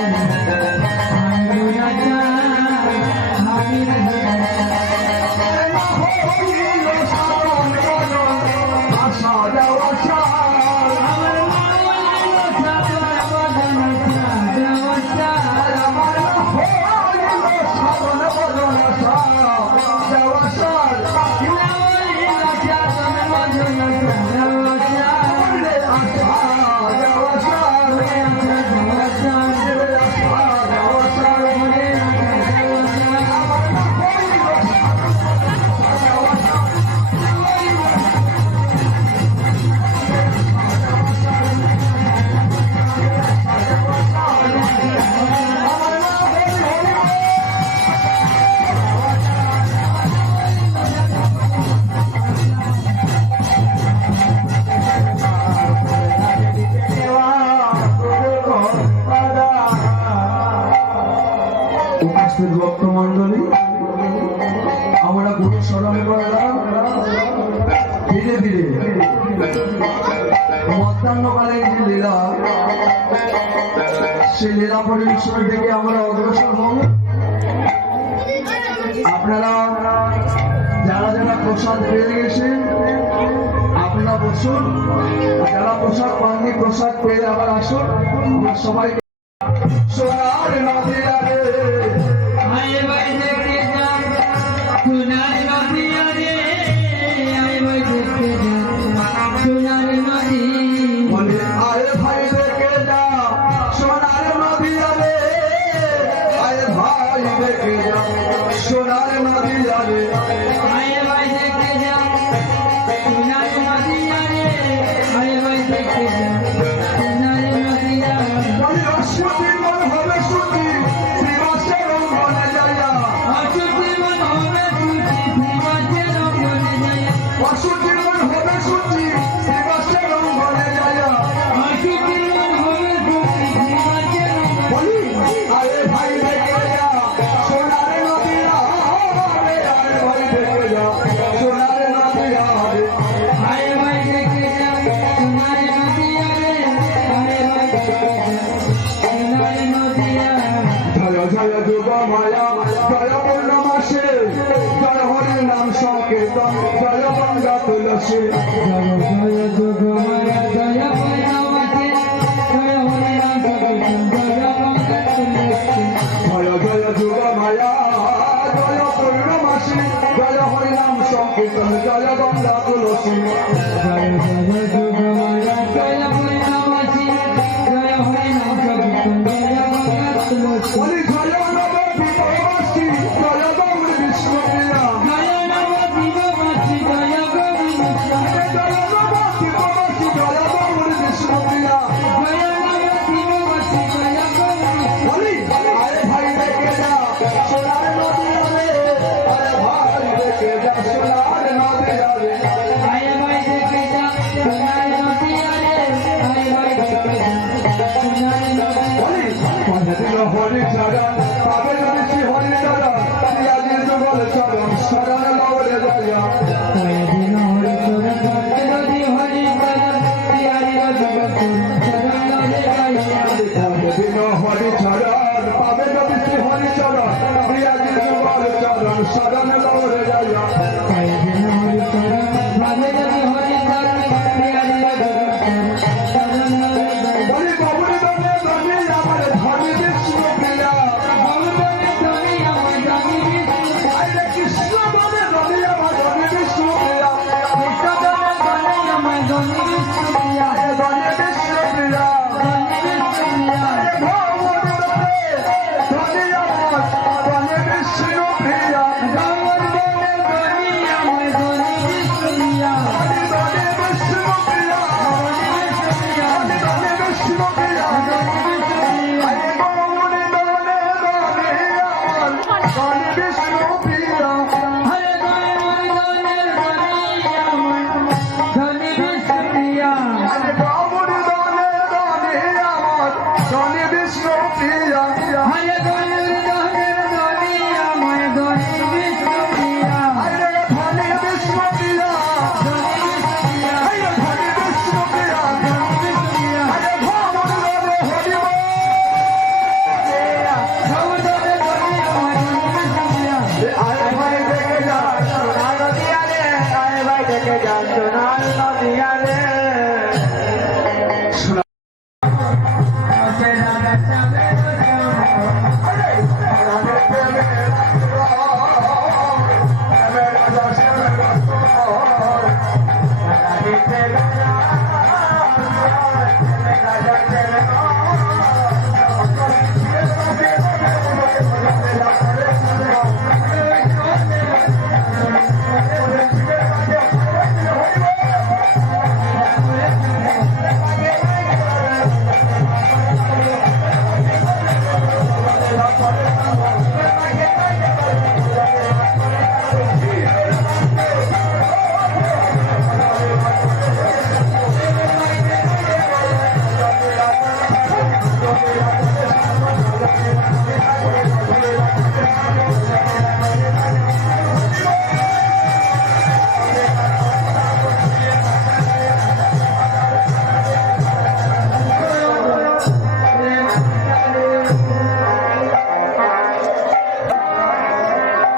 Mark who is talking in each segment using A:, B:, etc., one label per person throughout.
A: Thank you. আসুন। যারা পোশাক পাননি পোশাক পেয়ে আবার আসুন। সবাইকে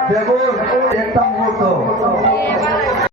A: 대구
B: 백당고도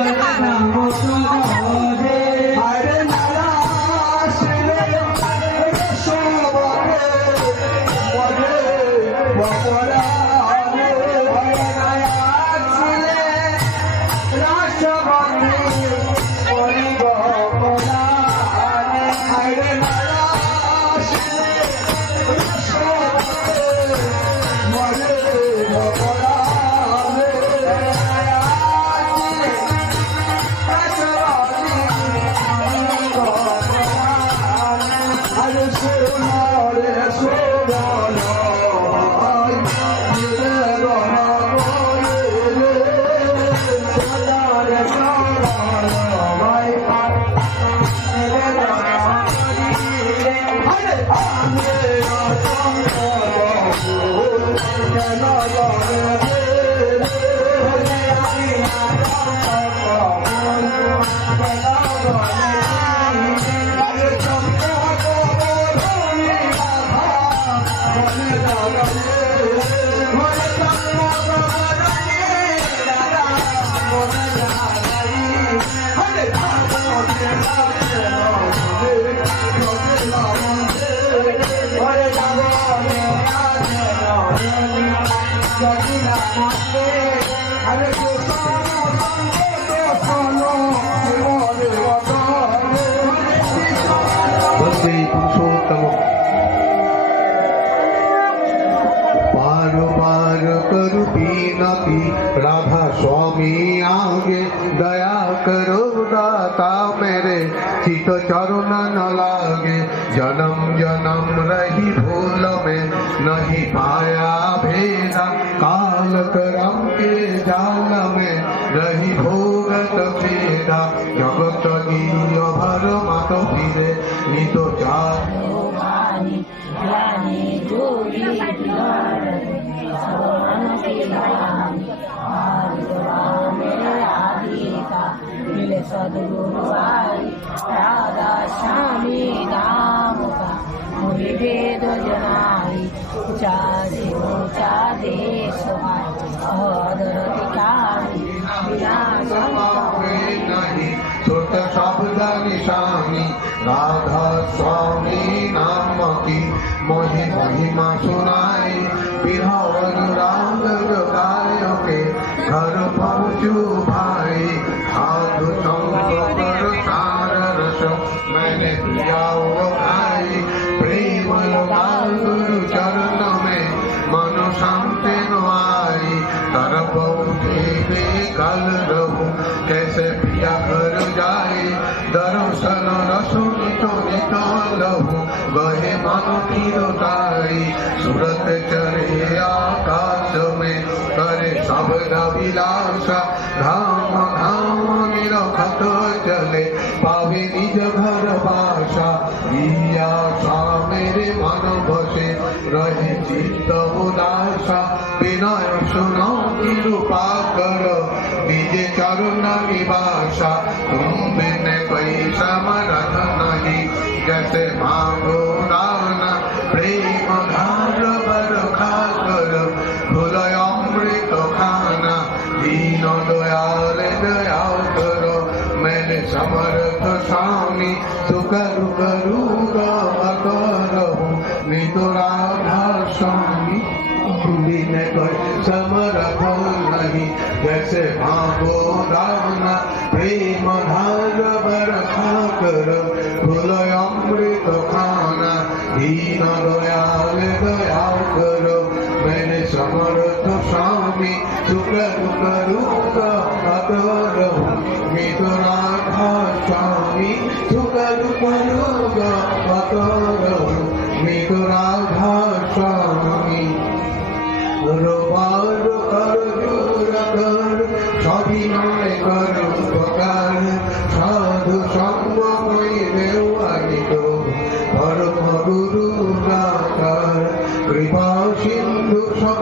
B: errado, tá. गुलापी राधा स्वामी आगे दया करो, दाता मेरे। चित चरण न लागे, जन्म जन्म रही भूल में। नहीं पाया भेदा, काल करम के जाल में। रही भोगत भेदा, जगत नील भर मत फिरे। नी तो
C: जा Gianni, Giuri, Giovanni, Savana Giovanni, Adi Giovanni, Adita, Mile Sadguru Vari, Radha Shami Damuka, Muri Vedo Janari, Uchadi Uchadi Sohai, Ahadarati Kari,
B: समावे
C: Vinasanta,
B: नहीं छोट शब्द निशानी राधा स्वामी नाम की मोहि महिमा सुनाई बिहार राग सूरत चढ़े आकाश में करे सब विलासा धाम धाम निरखत चले पावे निज घर बासा इया सा मेरे मन बसे रहे चित्त उदासा विनय सुनो कृपा कर निजे चरण निवासा तुम बिन कोई समरथ नहीं जैसे मांगो समर्थ स्वामी सुकर करूगा करो नितो राधा स्वामी भूली न कोई समर्थ नहीं जैसे भागो दाना प्रेम धार बरखा कर भूल अमृत खाना दीन दयाल दया करो मैंने समर्थ स्वामी তুমি শুক্ল রূপ আদর মৃদুরাধা স্বামী শুক্ল রূপ রোগ আদর মৃদুরাধা স্বামী রোবার কর কর স্বাধীনয় কর সাধু সঙ্গ হয়ে দেওয়ালিত পরম গুরু কৃপা সিন্ধু সব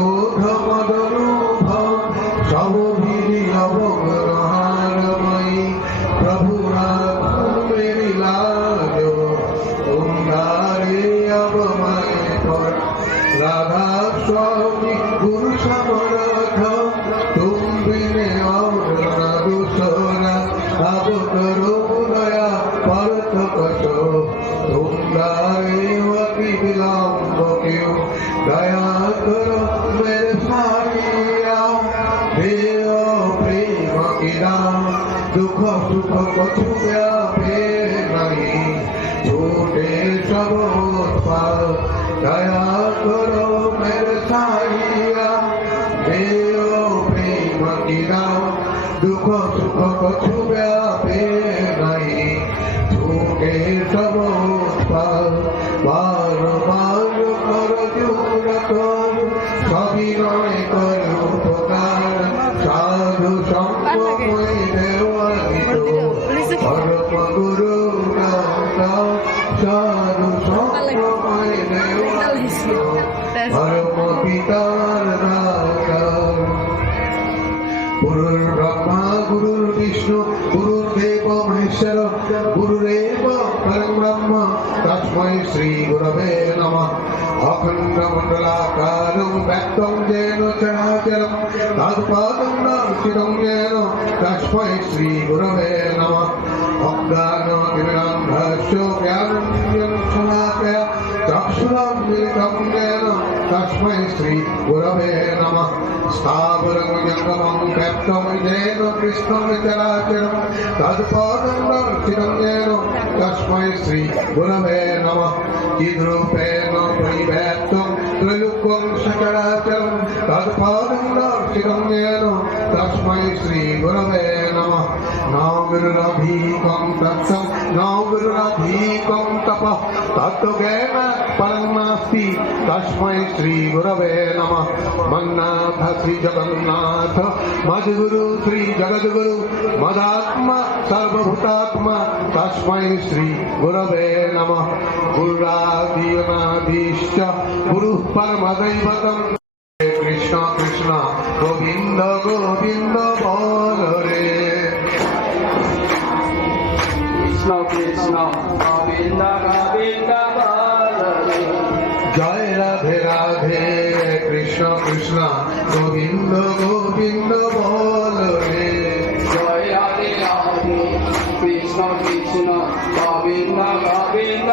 B: തങ്കേന ചരാചരം തത്പാദം നാർഷിതങ്കേന തസ്മൈ ശ്രീ ഗുരവേ നമ ചക്ഷുരാമിലിതങ്കേന തസ്മൈ ശ്രീ ഗുരവേ നമ സ്ഥാപുരംഗമം വ്യക്തമിതേന കൃഷ്ണം ചരാചരം തത്പാദം നാർഷിതങ്കേന തസ്മൈ ശ്രീ ഗുരവേ നമ ഇദ്രൂപേണ പരിവേത്തം येन कृष्णं चराचरं तत्पादं दर्शितं येन तस्मै श्री गुरवे नमः चिद्रूपेण परिव्याप्तं त्रैलोक्यं सचराचरं तत्पादं दर्शितं येन तस्मै श्री गुरवे नमः न गुरुरभीकं तत्सं न गुरुरभीकं तपः तत्त्वज्ञान परं नास्ति तस्मै श्री गुरवे नमः मन्नाथ श्री जगन्नाथ मद्गुरु श्री जगद्गुरु मदात्मा सर्वभूतात्मा तस्मै श्री गुरवे नमः गुरुरादियनादिश्च गुरुः परमदैवतम् कृष्ण कृष्ण गोविन्द गोविन्द बोल रे
D: কৃষ্ণ গোবিন্দ গোবিন্দ বলে
B: জয় রাধে রাধে কৃষ্ণ কৃষ্ণ গোবিন্দ গোবিন্দ বল রে।
D: জয় রাধে রাধে কৃষ্ণ কৃষ্ণ গোবিন্দ গোবিন্দ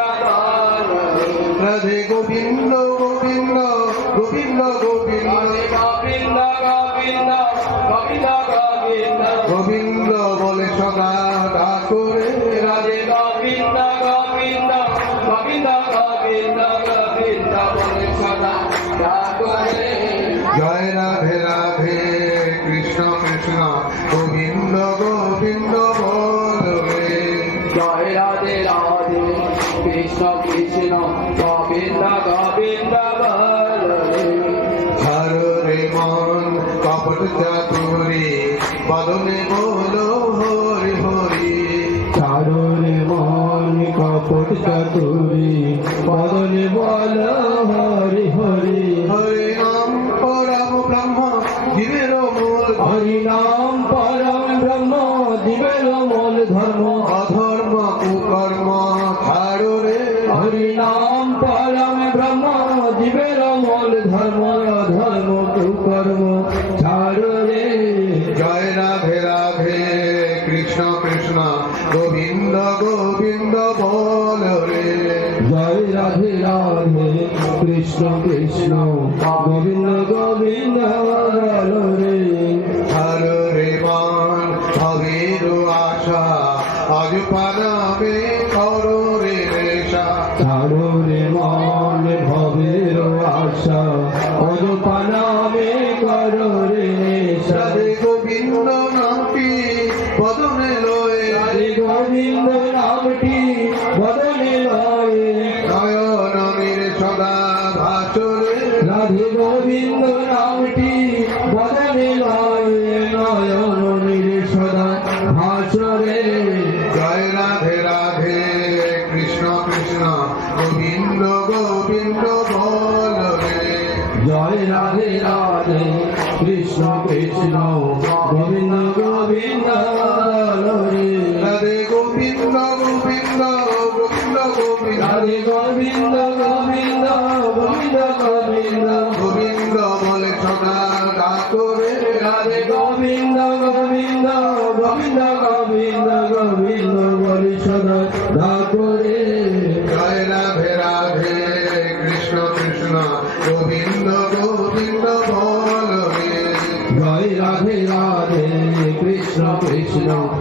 B: রাধে গোবিন্দ গোবিন্দ গোবিন্দ গোবিন্দ
D: গোবিন্দ গোবিন্দ গোবিন্দ। গোবিন্দ
B: সদা ডাকরে
D: রাধে গোবিন্দ গোবিন্দ গোবিন্দ গোবিন্দ গোবিন্দ বলে সদা ডাকরে
B: জয় রাধে রাধে কৃষ্ণ কৃষ্ণ গোবিন্দ গোবিন্দ বল রে
D: জয় রাধে রাধে কৃষ্ণ কৃষ্ণ গোবিন্দ গোবিন্দ বলে
B: হর রে মন কপট চাতুরি বদনে বলো
E: ধর্ম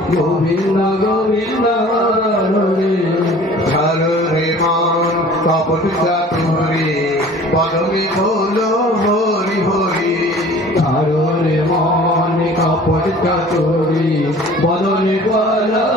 B: গোবিন্দ গোবিন্দ রে
E: ঝালো রে
B: মন
E: তপন জাতুরে পদমে খোলো হরি হরি
B: ঝালো রে মন কপট চাতুরি বদলে বলা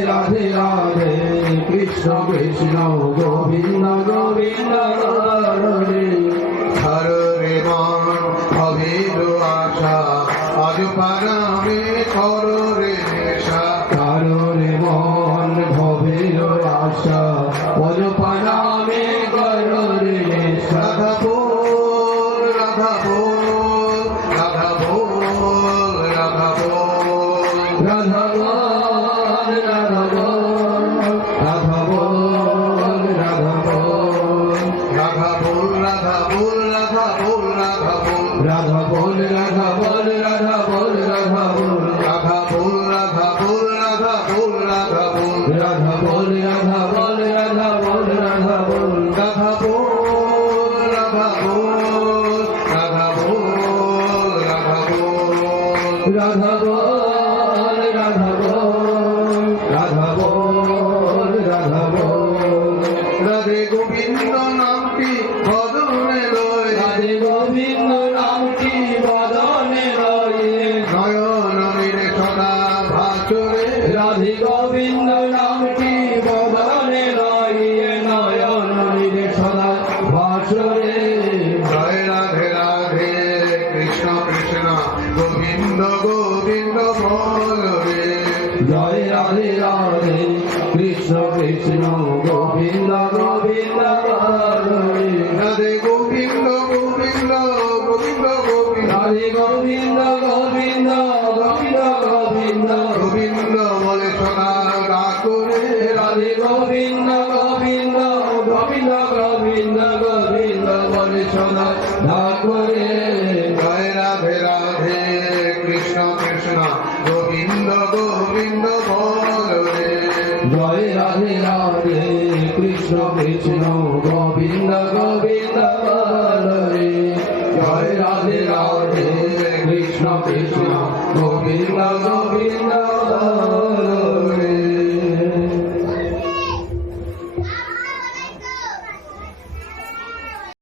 B: রাধে রাধে কৃষ্ণ কৃষ্ণ গোবিন্দ গোবিন্দ
E: হর
B: রে মন হবে আশা আজ পারামে
E: হর
B: যে গোবিন্দ
E: গোবিন্দ গোবিন্দ
B: গোবিন্দ। গোবিন্দ বলে সোনা
E: গা করে রাধে গোবিন্দ গোবিন্দ
B: গোবিন্দ গোবিন্দ গোবিন্দ বলে
E: সোনা গা করে
B: জয় রাধে রাধে কৃষ্ণ কৃষ্ণ। গোবিন্দ গোবিন্দ বল
E: জয় রাধে রাধে কৃষ্ণ কৃষ্ণ